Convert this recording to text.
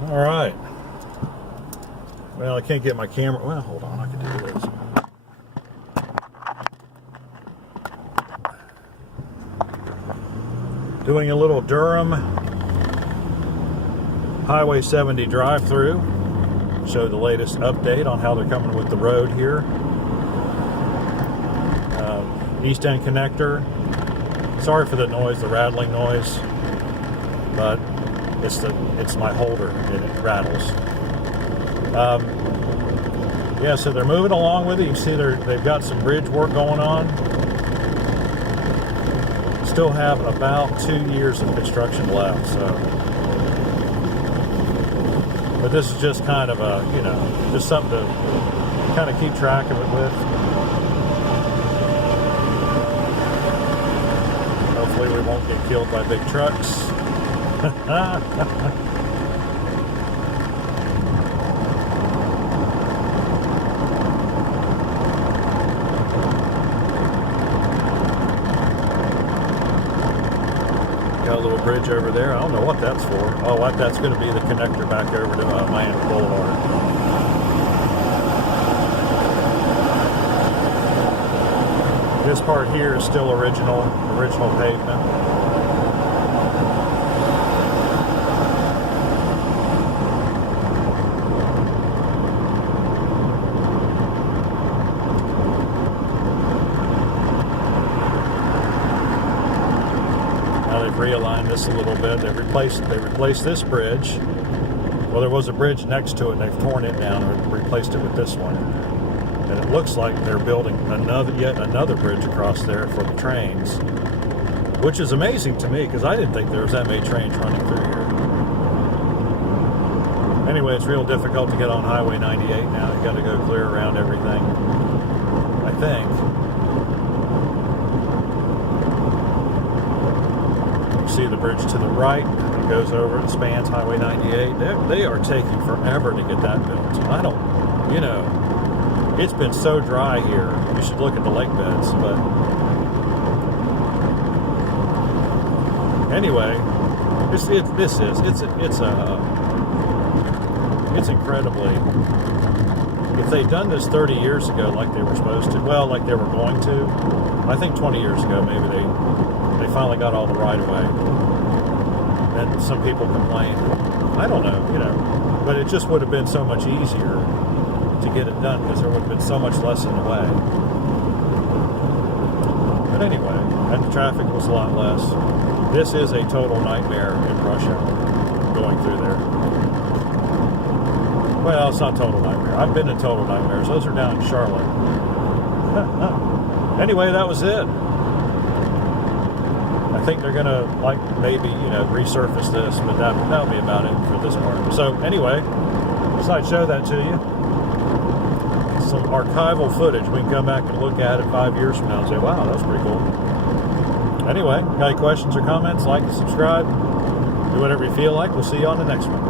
All right. Well, I can't get my camera. Well, hold on. I can do this. Doing a little Durham Highway 70 drive-through. Show the latest update on how they're coming with the road here. East End connector. Sorry for the noise, the rattling noise, but it's my holder and it rattles. Yeah, so they're moving along with it. You can see they've got some bridge work going on. Still have about 2 years of construction left, so. But this is just kind of a, just something to kind of keep track of it with. Hopefully we won't get killed by big trucks. Got a little bridge over there. I don't know what that's for. Oh, that's going to be the connector back over to Miami Boulevard. This part here is still original pavement. Now they've realigned this a little bit. They replaced this bridge. Well, there was a bridge next to it, and they've torn it down and replaced it with this one. And it looks like they're building yet another bridge across there for the trains, which is amazing to me because I didn't think there was that many trains running through here. Anyway, it's real difficult to get on Highway 98 now. You got to go clear around everything, I think. You see the bridge to the right. It goes over and spans Highway 98. They are taking forever to get that built. I don't, it's been so dry here. You should look at the lake beds, but anyway, it's incredibly. If they'd done this 30 years ago, like they were supposed to, well, like they were going to, I think 20 years ago, maybe they finally got all the right of way. And some people complained. I don't know, but it just would have been so much easier to get it done because there would have been so much less in the way. But anyway, and the traffic was a lot less. This is a total nightmare in rush hour going through there. Well, it's not total nightmare. I've been in total nightmares. Those are down in Charlotte. Anyway, that was it. I think they're gonna maybe resurface this, but that'll be about it for this part. So anyway, so I'd show that to you. Some archival footage. We can come back and look at it 5 years from now and say, wow, that's pretty cool. Anyway, got any questions or comments? Like and subscribe. Do whatever you feel like. We'll see you on the next one.